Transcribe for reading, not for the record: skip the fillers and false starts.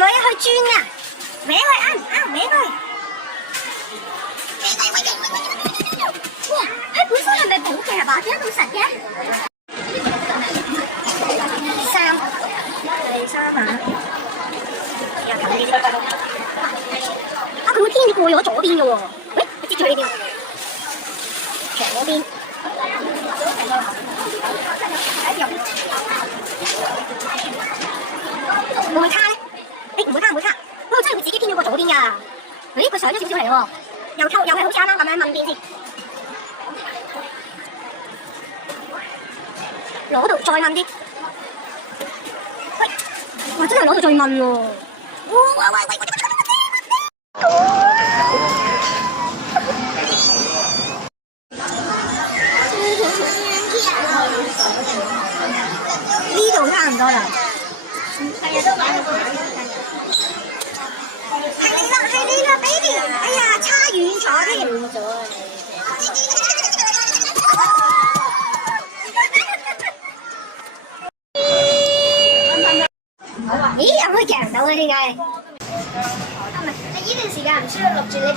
可以去轉啊，搲佢啱唔啱？搲佢。哇！佢本身係咪寶嘅係嘛？點解咁實嘅？三啊！又近啲先。啊！佢會偏啲過咗左邊嘅喎。喂，佢接咗呢邊。左邊。會唔會卡咧？誒唔會卡唔會卡，真係會自己偏咗過左邊㗎。佢上咗少少嚟喎，又係好似啱啱咁樣問邊先。攞到再問啲。喂，哇真係攞到再問喎。喂！呢度差唔多啦。係啊，都玩到係你啦 ，baby！ 哎呀，差遠咗添。咦，有冇夾唔到啊？點解？唔係，你呢段時間唔需要錄住你。